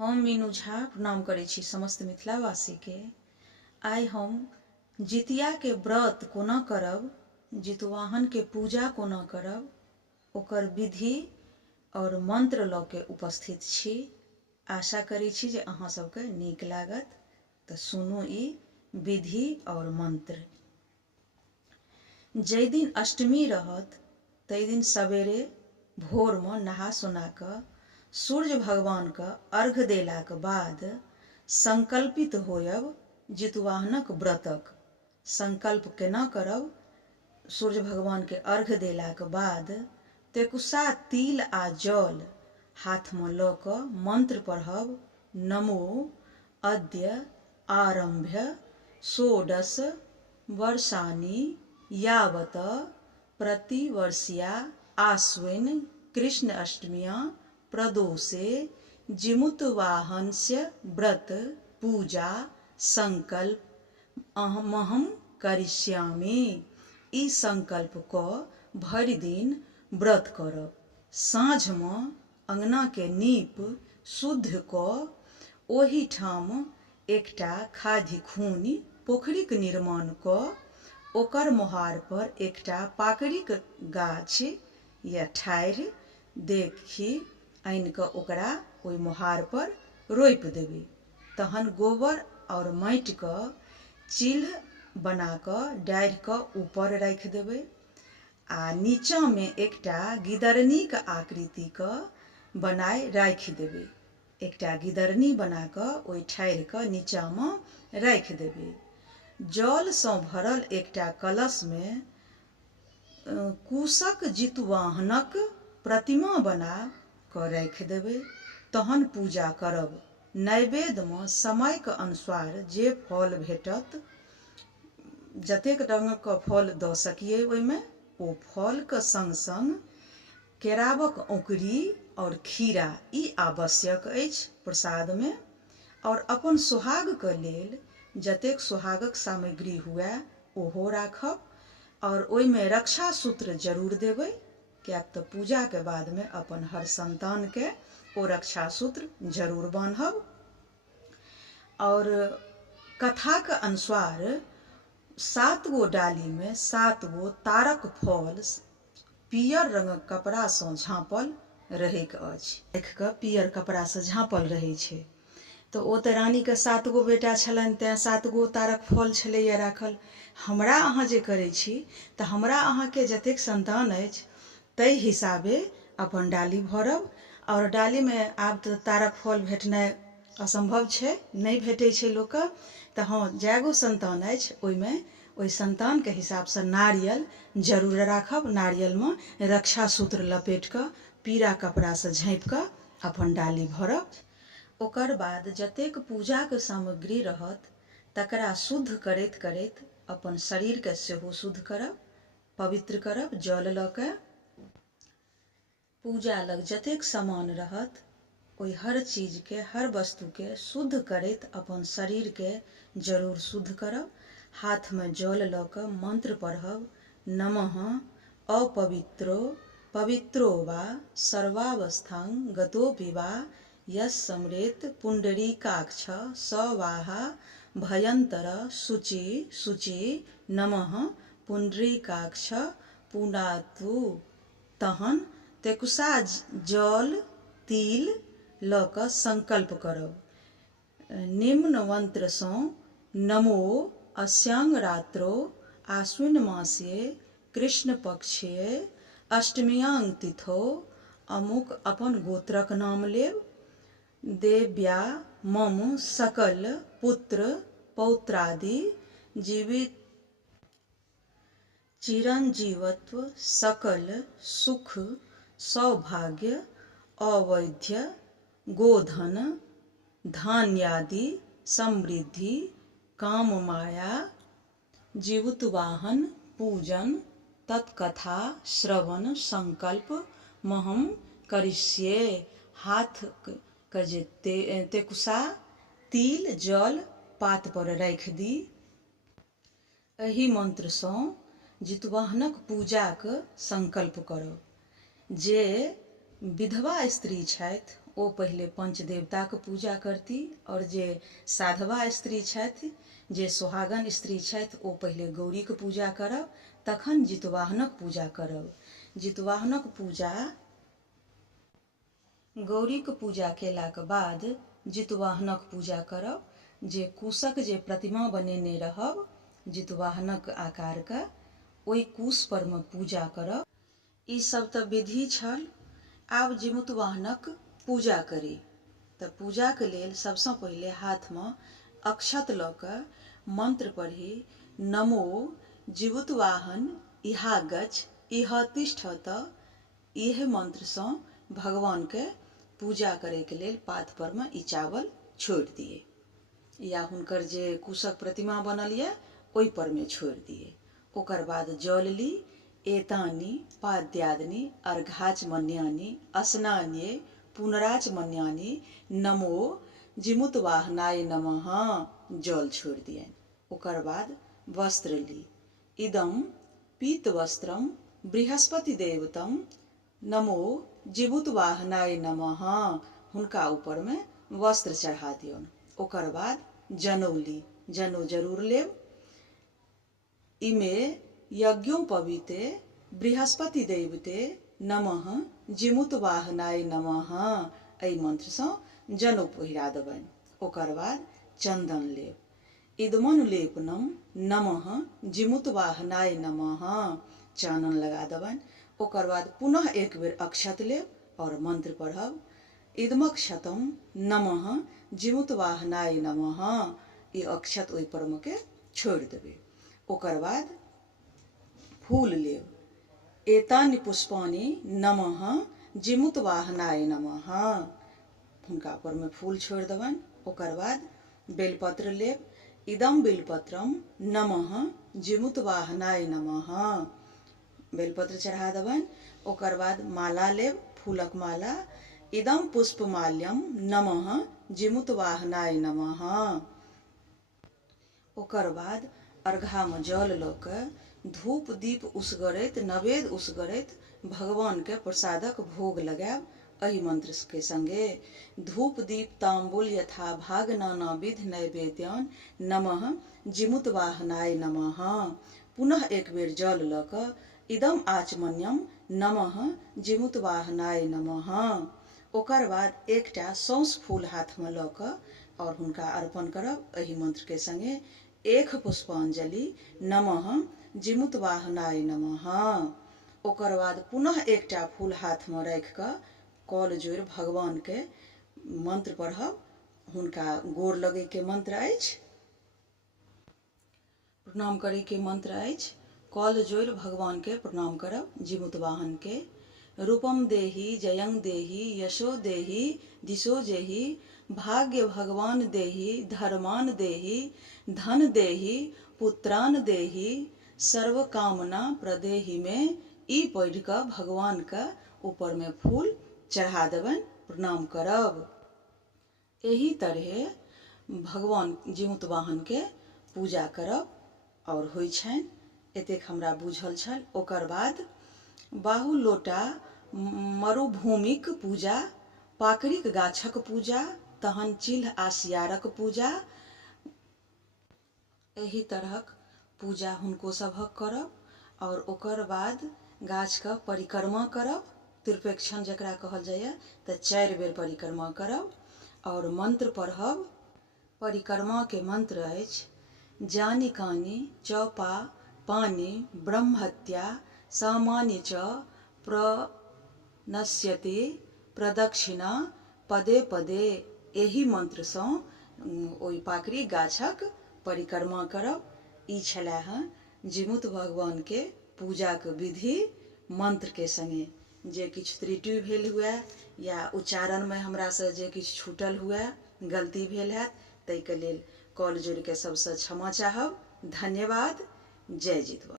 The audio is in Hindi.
हम मीनू झा प्रणाम करै छी समस्त मिथिलावासी के। आइ हम जितिया के व्रत कोना करब, जितवाहन के पूजा कोना करब, ओकर विधि और मंत्र ल के उपस्थित छी। आशा करै छी जे अहाँ सबके नीक लागत। तो सुनू ई विधि और मंत्र। जै दिन अष्टमी रहत तै दिन सवेरे भोर में नहा सोना कऽ सूर्य भगवान के अर्घ देलाक बाद संकल्पित होयब जितवाहनक व्रतक। संकल्प केना करब? सूर्य भगवान के अर्घ देलाक बाद तेकुसा तिल आ जल हाथ में ल क मंत्र पढ़ब। नमो अद्य आरभ्य षोडश वर्षाणि यावत प्रतिवर्षीया आश्विन कृष्ण अष्टम्या प्रदोषे जिमुतवाहनस्य व्रत पूजा संकल्प अहमहम करिष्यामि। ई संकल्प क भरि दिन व्रत करब। साँझ में अंगना के नीप शुद्ध क ओहि ठाम एकटा खाधि खूनि पोखरिक निर्माण क ओकर मोहार पर एकटा पाकड़िक गाछ या ठाढ़ि देखी आनि क ओकरा ओहि मोहार पर रोपि देबै। तहन गोबर और माटि क चील्ह बना क डाढ़ि क ऊपर राखि देबै आ नीचा में एकटा गिदरनी के आकृति क बनाय राखि देबै। एकटा गिदरनी बना क ओहि ठाढ़ि क नीचा में राखि देबै। जल सँ भरल एकटा कलश में कुशक जितवाहनक प्रतिमा बना क राखि देबै। तहन पूजा करब। नैवेद्य में समय के अनुसार जे फल भेटत, जतेक रंगक फल द सकिए ओहिमे, ओ फल के संग संग केरावक औंकड़ी और खीरा ई आवश्यक अछि प्रसाद में। और अपन सोहाग के लेल जतेक सोहागक सामग्री हुए ओहो राखब। और ओहिमे रक्षा सूत्र जरूर देबै, कियाक तऽ पूजा के बाद में अपन हर संतान के ओ रक्षा सूत्र जरूर बांधब। और कथा के अनुसार 7 गो डाली में 7 गो तारक फल पियर रंगक कपड़ा सँ झाँपल रहैक अछि। देख कऽ पियर कपड़ा सँ झाँपल रहै छै। तो ओ तऽ रानी के 7 गो बेटा छलनि, तें 7 गो तारक फल छलैया राखल। हमरा अहाँ जे करै छी तऽ हमरा अहाँ के जतेक संतान अछि तै हिसाबे अपन डाली भरब। और डाली में आब तऽ तारक फल भेटनाइ असंभव छै, नहीं भेटै छै लोक के। तऽ हाँ, जै गो संतान अछि ओहिमे ओहि संतान के हिसाब सँ नारियल जरूर राखब। नारियल में रक्षा सूत्र लपेट क पीरा कपड़ा सँ झाँपि क अपन डाली भरब। ओकर बाद जतेक पूजा के सामग्री रहत तकरा शुद्ध करैत करैत अपन शरीर के सेहो शुद्ध करब, पवित्र करब जल ल के। पूजा लग जतेक सामान रहत ओहि हर चीज के, हर वस्तु के शुद्ध करैत अपन शरीर के जरूर शुद्ध करब। हाथ में जल ल क मंत्र पढ़ब। नमः अपवित्रो पवित्रो वा सर्वावस्थां गतोऽपि वा यस्सम्रेत पुंडरीकाक्ष स वाहा भयंतर शुचि शुचि नमः पुंडरीकाक्ष पुनातु। तहन तेकुसा जल तिल ल क संकल्प करब। निम्न मंत्र सँ नमो अस्यां रात्रो आश्विन मासे कृष्ण पक्षे अष्टम्यां तिथौ अमुक अपन गोत्रक नाम लेब। देव्या मम सकल पुत्र पौत्रादि जीवित चिरंजीवत्व सकल सुख सौभाग्य अवैध्य गोधन धान्यादि समृद्धि काम माया जीवुतवाहन पूजन तत्कथा श्रवण संकल्प महम करिष्ये। हाथ के जे तेकुसा तिल जल पात पर राखि दी। एहि मंत्र सँ जितवाहनक पूजा के संकल्प करब। जे विधवा स्त्री छथि ओ पहिले पंचदेवताके पूजा करती और जे साधवा स्त्री छथि, जे सोहागन स्त्री छथि, ओ पहिले गौरीके पूजा करब, तखन जितवाहनक पूजा करब। जितवाहनक पूजा गौरीके पूजा केलाके बाद जितवाहनक पूजा करब। जे कुशक जे प्रतिमा बनेने रहब जितवाहनक आकारके, ओहि कुश परमे पूजा करब। ई सब तऽ विधि छल। आब जितवाहनक पूजा करी तऽ पूजाके लेल सबसँ पहिले हाथमे अक्षत लऽ कऽ मंत्र पढ़ी। नमो जितवाहन इहा गच्छ इह तिष्ठत। इह मंत्रसँ भगवानके पूजा करैके लेल पात परमे ई चावल छोड़ि दिए, या हुनकर जे कुशक प्रतिमा बनल यऽ ओहि परमे छोड़ि दिए। ओकर बाद जल ली। एतानि पाद्यानि अर्घाचमन्यानि स्नान्ये पुनराचमन्यानि नमो जिमुतवाहनाय नमः। जल छोड़ि दियनि। ओकर बाद वस्त्र ली। इदम पीत वस्त्रम बृहस्पति देवतम नमो जिमुतवाहनाय नमः। हुनका ऊपर में वस्त्र चढ़ा दियौन। ओकर बाद जनेऊ ली। जनेऊ जरूर लेब। इमे यज्ञोपवीते बृहस्पति देवते नमः जिमुतवाहनाय नमः। एहि मंत्रसँ जनेऊ पहिरा देबनि। ओकर बाद चंदन लेब। इदमन लेपनम नमः जिमुतवाहनाय नमः। चानन लगा देबनि। ओकर बाद पुनः एक बेर अक्षत लेब और मंत्र पढ़ब। इदमक्षतम नमः जिमुतवाहनाय नमः। ई अक्षत ओहि परमे के छोड़ि देबै। ओकर बाद फूल लेब। एतानि पुष्पानि नमः जिमुतवाहनाय नमः। हुनका परमे फूल छोड़ि देबनि। ओकर बाद बेलपत्र लेब। इदम बेलपत्रम नमः जिमुतवाहनाय नमः। बेलपत्र चढ़ा देबनि। ओकर बाद माला लेब, फूलक माला। इदम पुष्पमाल्यम नमः जिमुतवाहनाय नमः। ओकर बाद अर्घामे जल लऽ कऽ धूप दीप उसगरैत, नवेद उसगरैत भगवानके प्रसादक भोग लगायब। एहि मंत्र के संगे धूप दीप तांबूल यथा भाग नाना विध नैवेद्यान नमः जिमुतवाहनाय नमः। पुनः एक बेर जल लऽ कऽ इदम आचमन्यम नमः जिमुतवाहनाय नमः। ओकर बाद एकटा सौंस फूल हाथमे लऽ कऽ और हुनका अर्पण करब। एहि मंत्र के संगे एक पुष्पांजलि नमः जिमुतवाहनाय नमः। ओकर बाद पुनः एकटा फूल हाथमे राखि कऽ कल जोड़ि भगवानके मंत्र पढ़ब। हुनका गोर लगैके मंत्र अछि, प्रणाम करैके मंत्र अछि। कल जोड़ि भगवानके प्रणाम करब। जिमुतवाहनके रूपम देहि जयं देहि यशो देहि दिशो जेहि भाग्य भगवान देहि धर्मान देहि धन देहि पुत्रान देहि सर्व कामना प्रदेहि में। ई पढ़ि कऽ भगवानके ऊपर में फूल चढ़ा देबनि, प्रणाम करब। एही तरहे भगवान जिमुतवाहनके पूजा करब और होइ छनि। एतेक हमरा बुझल छल। ओकर बाद बाहु लोटा मरुभूमिक पूजा, पाकरिक गाछक पूजा, तहन चिल्ह आसियारक पूजा। एही तरहक पूजा हुनको सभक करब और ओकर बाद गाछके परिक्रमा करब। तिरपेक्षण जकरा कहल जाइए तऽ 4 बेर परिक्रमा करब और मंत्र पढ़ब। परिक्रमा के मंत्र अछि जानि कानि च पा पानि ब्रह्महत्या सामान्य च प्रणश्यते प्रदक्षिणा पदे पदे। एही मंत्रसँ ओहि पाकरी गाछक परिक्रमा करब। ई छलै हँ जिमुत भगवानके पूजाके विधि मंत्र के संगे। जे किछु त्रुटि भेल हुए या उच्चारणमे हमरासँ जे किछु छूटल हुए, गलती भेल हैत, ताहिके लेल कल जोड़िके सबसँ क्षमा चाहब। धन्यवाद। जय जितवाहन।